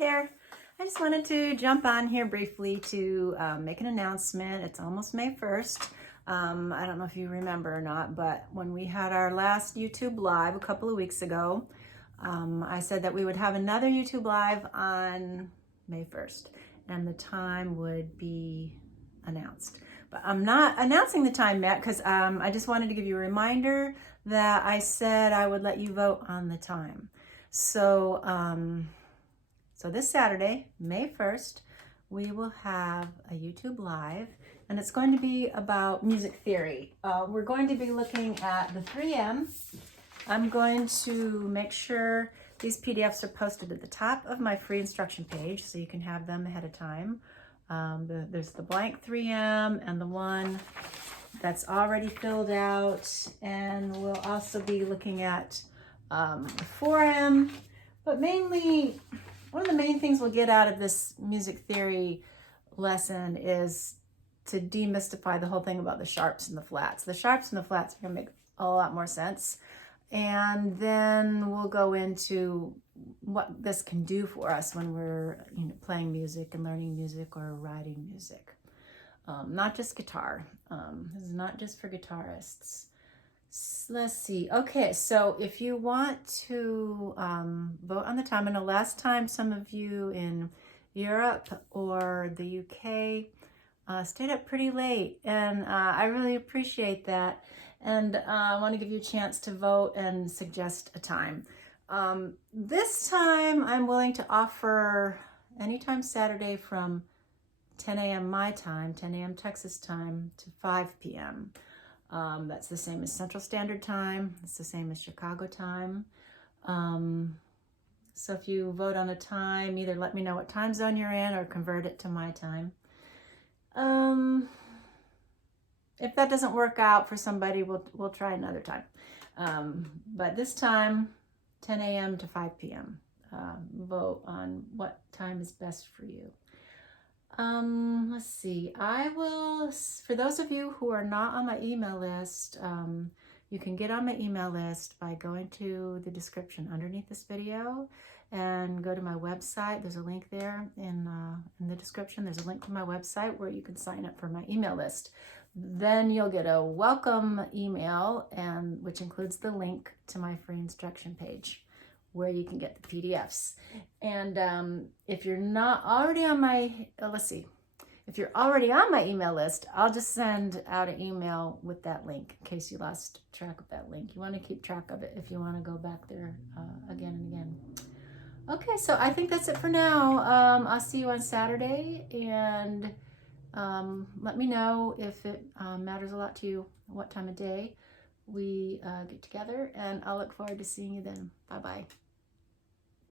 there. I just wanted to jump on here briefly to make an announcement. It's almost May 1st. I don't know if you remember or not, but when we had our last YouTube Live a couple of weeks ago, I said that we would have another YouTube Live on May 1st, and the time would be announced. But I'm not announcing the time yet because I just wanted to give you a reminder that I said I would let you vote on the time. So, so this Saturday, May 1st, we will have a YouTube Live, and it's going to be about music theory. We're going to be looking at the 3M. I'm going to make sure these PDFs are posted at the top of my free instruction page so you can have them ahead of time. There's the blank 3M and the one that's already filled out, and we'll also be looking at the 4M, but mainly one of the main things we'll get out of this music theory lesson is to demystify the whole thing about the sharps and the flats. The sharps and the flats are going to make a lot more sense. And then we'll go into what this can do for us when we're playing music and learning music or writing music. Not just guitar. This is not just for guitarists. Let's see. Okay, so if you want to vote on the time, I know last time some of you in Europe or the UK stayed up pretty late, and I really appreciate that. And I want to give you a chance to vote and suggest a time. This time I'm willing to offer anytime Saturday from 10 a.m. my time, 10 a.m. Texas time, to 5 p.m. That's the same as Central Standard Time. It's the same as Chicago time. So if you vote on a time, either let me know what time zone you're in or convert it to my time. If that doesn't work out for somebody, we'll try another time. But this time, 10 a.m. to 5 p.m. Vote on what time is best for you. Let's see, I will, for those of you who are not on my email list, you can get on my email list by going to the description underneath this video and go to my website. There's a link there in the description. There's a link to my website where you can sign up for my email list. Then you'll get a welcome email, and which includes the link to my free instruction page where you can get the PDFs. And if you're not already on my, if you're already on my email list, I'll just send out an email with that link in case you lost track of that link. You want to keep track of it if you want to go back there again and again. Okay, so I think that's it for now. I'll see you on Saturday, and let me know if it matters a lot to you what time of day we get together, and I'll look forward to seeing you then. Bye-bye.